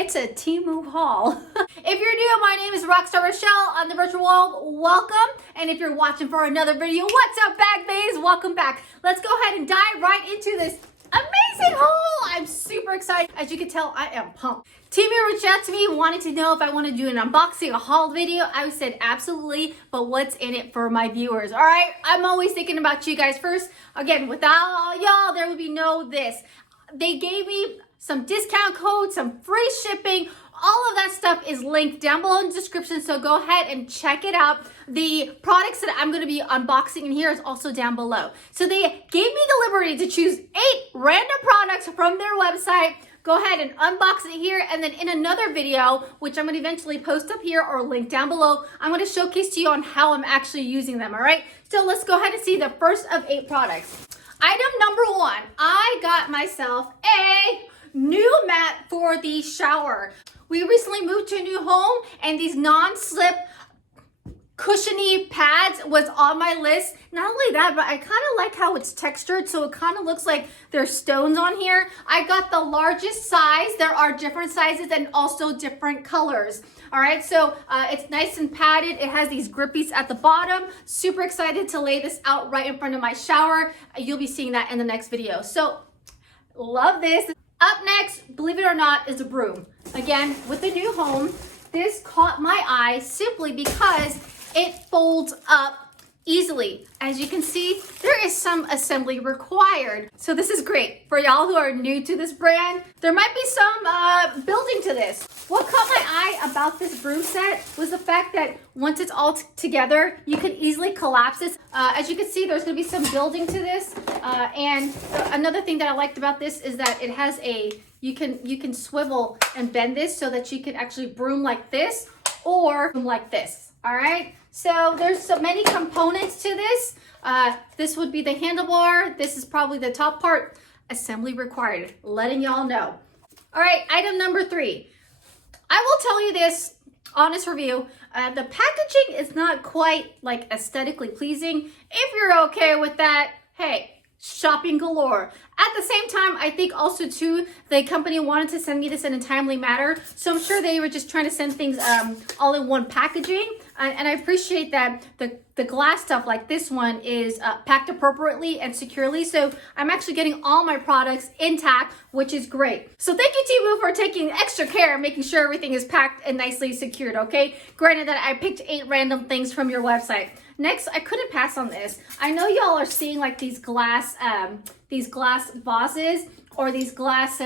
It's a TEMU haul. If you're new, my name is Rockstar Rochelle on the virtual world. Welcome. And if you're watching for another video, what's up, bag bays? Welcome back. Let's go ahead and dive right into this amazing haul. I'm super excited. As you can tell, I am pumped. TEMU reached out to me, wanted to know if I want to do an unboxing, a haul video. I said absolutely, but what's in it for my viewers? All right, I'm always thinking about you guys first. Again, without all y'all, there would be no this. They gave me some discount codes, some free shipping. All of that stuff is linked down below in the description, so go ahead and check it out. The products that I'm going to be unboxing in here is also down below. So they gave me the liberty to choose 8 random products from their website. Go ahead and unbox it here, and then in another video, which I'm going to eventually post up here or link down below, I'm going to showcase to you on how I'm actually using them, all right? So let's go ahead and see the first of 8 products. Item number 1, I got myself a new mat for the shower. We recently moved to a new home, and these non-slip cushiony pads was on my list. Not only that, but I kind of like how it's textured, so it kind of looks like there's stones on here. I got the largest size. There are different sizes and also different colors. All right, so it's nice and padded. It has these grippies at the bottom. Super excited to lay this out right in front of my shower. You'll be seeing that in the next video. So love this. Up next, believe it or not, is a broom. Again, with the new home, this caught my eye simply because it folds up easily. As you can see, there is some assembly required. So this is great for y'all who are new to this brand. There might be some building to this. What caught my eye about this broom set was the fact that once it's all together, you can easily collapse this. As you can see, there's gonna be some building to this. And another thing that I liked about this is that it has you can swivel and bend this so that you can actually broom like this or like this, all right? So there's so many components to this. This would be the handlebar. This is probably the top part. Assembly required, letting y'all know. All right, item number 3. I will tell you this, honest review, the packaging is not quite like aesthetically pleasing. If you're okay with that, hey, shopping galore. At the same time, I think also too, the company wanted to send me this in a timely manner. So I'm sure they were just trying to send things all in one packaging. And I appreciate that the glass stuff like this one is packed appropriately and securely. So I'm actually getting all my products intact, which is great. So thank you, TEMU, for taking extra care and making sure everything is packed and nicely secured, okay? Granted that I picked 8 random things from your website. Next, I couldn't pass on this. I know y'all are seeing like these glass vases or these glass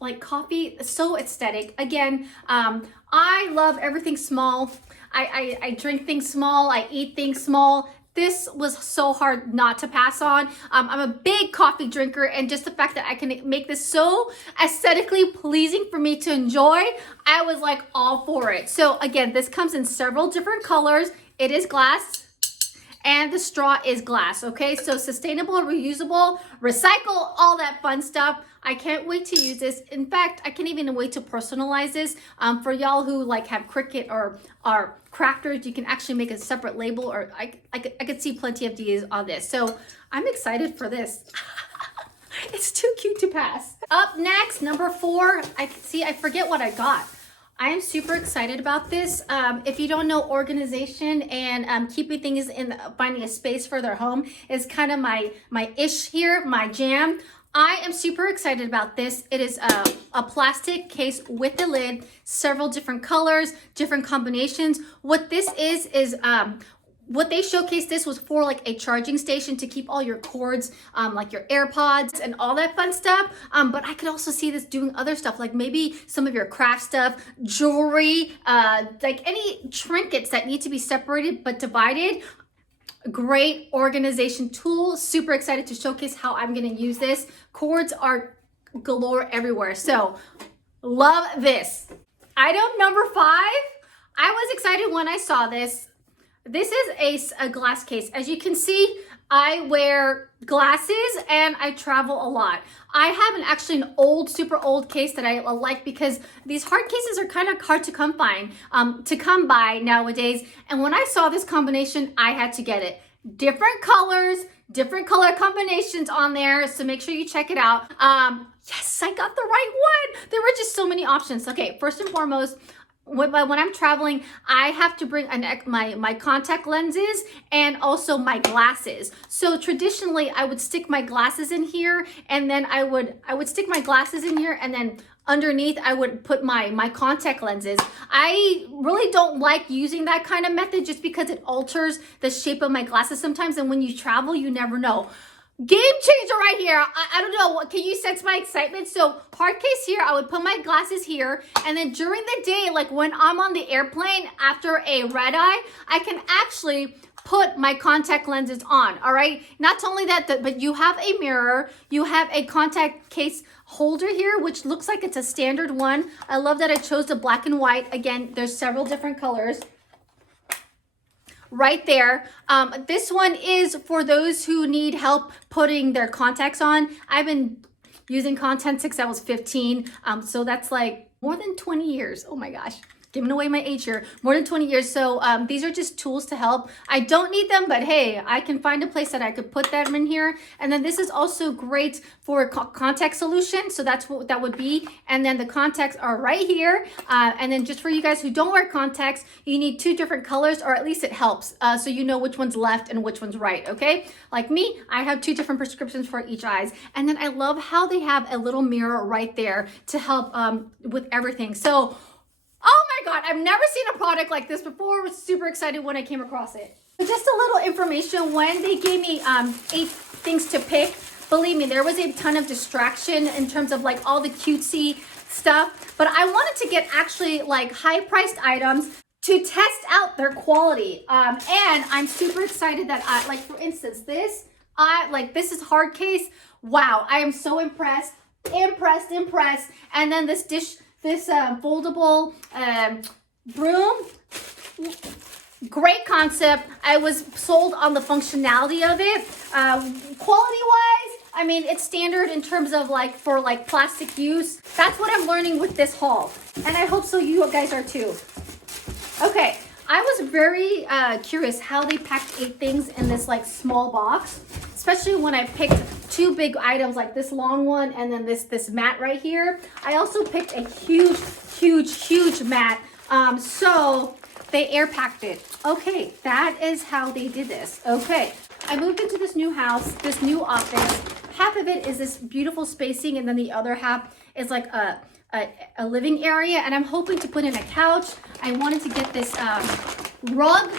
like coffee, so aesthetic. Again, I love everything small. I drink things small, I eat things small. This was so hard not to pass on. I'm a big coffee drinker, and just the fact that I can make this so aesthetically pleasing for me to enjoy, I was like all for it. So again, this comes in several different colors. It is glass. And the straw is glass, okay? So sustainable, reusable, recycle, all that fun stuff. I can't wait to use this. In fact, I can't even wait to personalize this. For y'all who like have Cricut or are crafters, you can actually make a separate label, or I could see plenty of these on this. So I'm excited for this. It's too cute to pass. Up next, number 4, I forget what I got. I am super excited about this. If you don't know, organization and keeping things in, finding a space for their home is kind of my ish here, my jam. I am super excited about this. It is a plastic case with the lid, several different colors, different combinations. What this is what they showcased this was for like a charging station to keep all your cords, like your AirPods and all that fun stuff. But I could also see this doing other stuff, like maybe some of your craft stuff, jewelry, like any trinkets that need to be separated but divided. Great organization tool. Super excited to showcase how I'm gonna use this. Cords are galore everywhere. So love this. Item number 5. I was excited when I saw this. This is a glass case. As you can see, I wear glasses and I travel a lot. I have actually an old, super old case that I like because these hard cases are kind of hard to come by nowadays. And when I saw this combination, I had to get it. different colors, different color combinations on there. So make sure you check it out. Yes, I got the right one. There were just so many options. Okay, first and foremost, when I'm traveling, I have to bring my contact lenses and also my glasses. So traditionally, I would stick my glasses in here, and then I would stick my glasses in here, and then underneath I would put my contact lenses. I really don't like using that kind of method just because it alters the shape of my glasses sometimes, and when you travel, you never know. Game changer right here. I don't know, can you sense my excitement? So hard case here, I would put my glasses here, and then during the day, like when I'm on the airplane after a red eye, I can actually put my contact lenses on, all right? Not only that, but you have a mirror, you have a contact case holder here, which looks like it's a standard one. I love that I chose the black and white. Again, there's several different colors. Right there. This one is for those who need help putting their contacts on. I've been using contacts since I was 15. So that's like more than 20 years. Oh my gosh. Giving away my age here, more than 20 years. So these are just tools to help. I don't need them, but hey, I can find a place that I could put them in here. And then this is also great for a contact solution. So that's what that would be. And then the contacts are right here. And then just for you guys who don't wear contacts, you need two different colors, or at least it helps. So you know which one's left and which one's right, okay? Like me, I have two different prescriptions for each eyes. And then I love how they have a little mirror right there to help with everything. So, oh my God, I've never seen a product like this before. I was super excited when I came across it. Just a little information, when they gave me 8 things to pick, believe me, there was a ton of distraction in terms of like all the cutesy stuff, but I wanted to get actually like high priced items to test out their quality. And I'm super excited that like for instance, this is hard case. Wow, I am so impressed. And then this foldable broom, great concept. I was sold on the functionality of it. Quality wise, I mean, it's standard in terms of like for like plastic use. That's what I'm learning with this haul, and I hope so you guys are too. Okay, I was very curious how they packed 8 things in this like small box, especially when I picked 2 big items like this long one and then this mat right here. I also picked a huge mat. So they air packed it. Okay, that is how they did this. Okay, I moved into this new house, this new office. Half of it is this beautiful spacing, and then the other half is like a living area, and I'm hoping to put in a couch. I wanted to get this rug.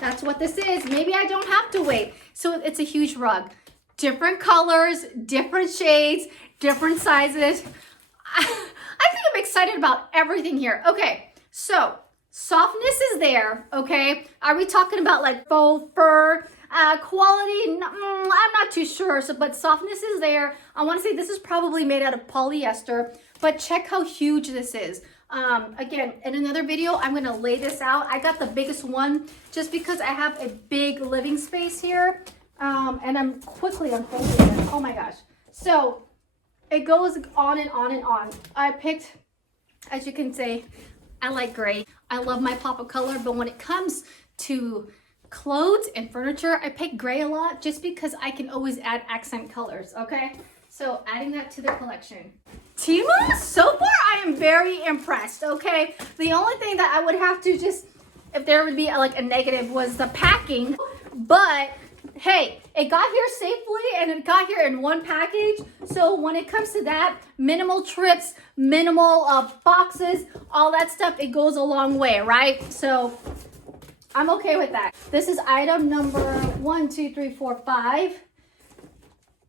That's what this is. Maybe I don't have to wait. So it's a huge rug. Different colors, different shades, different sizes. I think I'm excited about everything here. Okay, so softness is there, okay? Are we talking about like faux fur? Quality, I'm not too sure, but softness is there. I want to say this is probably made out of polyester, but check how huge this is. Again, in another video, I'm going to lay this out. I got the biggest one just because I have a big living space here. And I'm quickly unfolding it. Oh my gosh. So it goes on and on and on. I picked, as you can see, I like gray. I love my pop of color, but when it comes to clothes and furniture, I pick gray a lot just because I can always add accent colors, okay? So adding that to the collection. TEMU, so far I am very impressed, okay? The only thing that I would have to just, if there would be like a negative, was the packing, but hey, it got here safely and it got here in one package. So when it comes to that, minimal trips, minimal boxes, all that stuff, it goes a long way, right? So I'm okay with that. This is item number 1, 2, 3, 4, 5,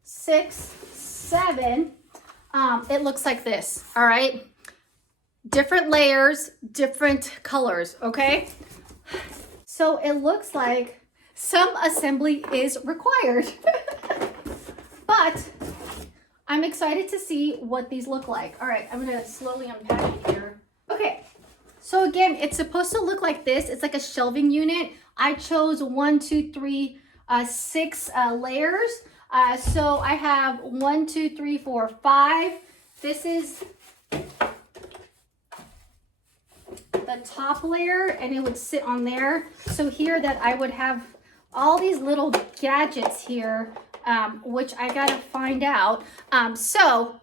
6, 7. It looks like this, all right? Different layers, different colors, okay? So it looks like some assembly is required. But I'm excited to see what these look like. All right, I'm gonna slowly unpack it here. Okay, so again, it's supposed to look like this. It's like a shelving unit. I chose 1, 2, 3, 6 layers. So I have 1, 2, 3, 4, 5. This is the top layer, and it would sit on there. So here that I would have all these little gadgets here, which I gotta find out. So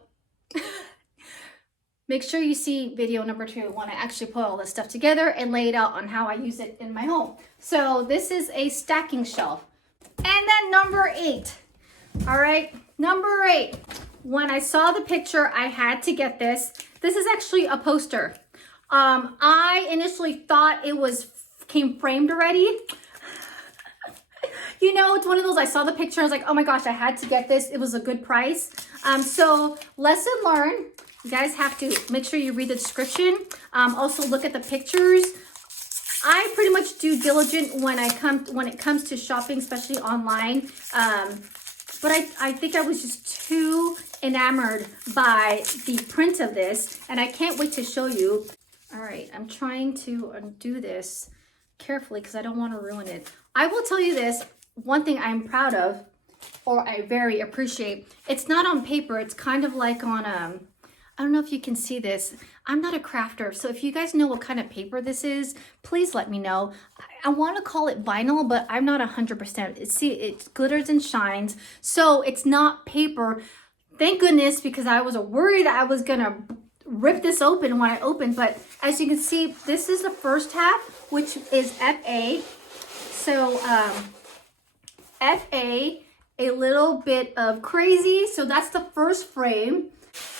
make sure you see video number 2 when I actually put all this stuff together and lay it out on how I use it in my home. So this is a stacking shelf. And then number 8. All right, number 8. When I saw the picture, I had to get this. This is actually a poster. I initially thought it came framed already. You know, it's one of those, I saw the picture, I was like, oh my gosh, I had to get this. It was a good price. So lesson learned. You guys have to make sure you read the description. Also look at the pictures. I pretty much do diligent when it comes to shopping, especially online. But I think I was just too enamored by the print of this, and I can't wait to show you. All right, I'm trying to undo this carefully because I don't want to ruin it. I will tell you this, one thing I'm proud of, or I very appreciate, it's not on paper, it's kind of like on, I don't know if you can see this. I'm not a crafter, so if you guys know what kind of paper this is, please let me know. I want to call it vinyl, but I'm not 100%. See, it glitters and shines, so it's not paper. Thank goodness, because I was worried that I was gonna rip this open when I opened, but as you can see, this is the first half, which is FA. So FA, a little bit of crazy, so that's the first frame.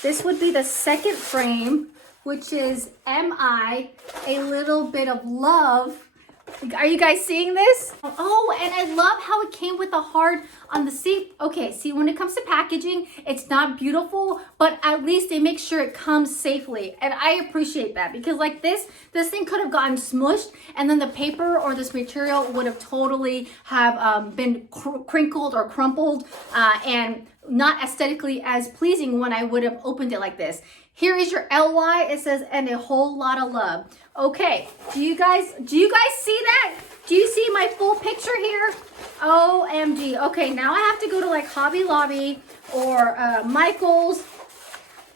This would be the second frame, which is MI, a little bit of love. Are you guys seeing this? Oh, and I love how it came with a heart on the seat. Okay, see, when it comes to packaging, it's not beautiful, but at least they make sure it comes safely. And I appreciate that, because like this thing could have gotten smushed, and then the paper or this material would have totally have been crinkled or crumpled and not aesthetically as pleasing when I would have opened it like this. Here is your LY. It says, and a whole lot of love. Okay, do you guys see that? Do you see my full picture here? OMG. Okay, now I have to go to like Hobby Lobby or Michael's.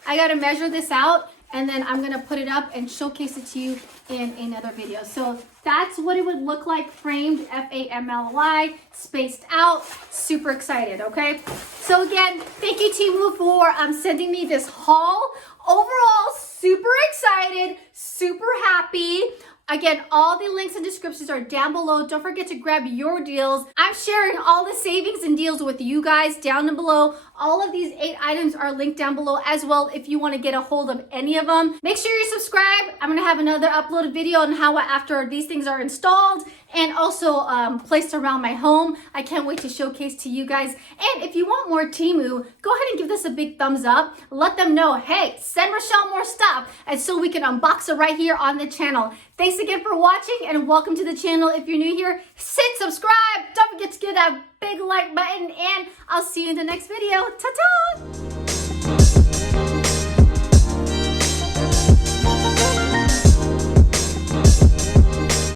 I gotta measure this out, and then I'm gonna put it up and showcase it to you in another video. So that's what it would look like framed, FAMLY, spaced out. Super excited, okay? So again, thank you TEMU for sending me this haul. Overall, super excited, super happy. Again, all the links and descriptions are down below. Don't forget to grab your deals. I'm sharing all the savings and deals with you guys down below. All of these 8 items are linked down below as well if you want to get a hold of any of them. Make sure you subscribe. I'm going to have another uploaded video on how after these things are installed and also placed around my home. I can't wait to showcase to you guys. And if you want more TEMU, go ahead and give this a big thumbs up. Let them know, hey, send Rochelle more stuff, and so we can unbox it right here on the channel. Thanks again for watching, and welcome to the channel. If you're new here, hit subscribe. Don't forget to give that big like button, and I'll see you in the next video. Ta-ta!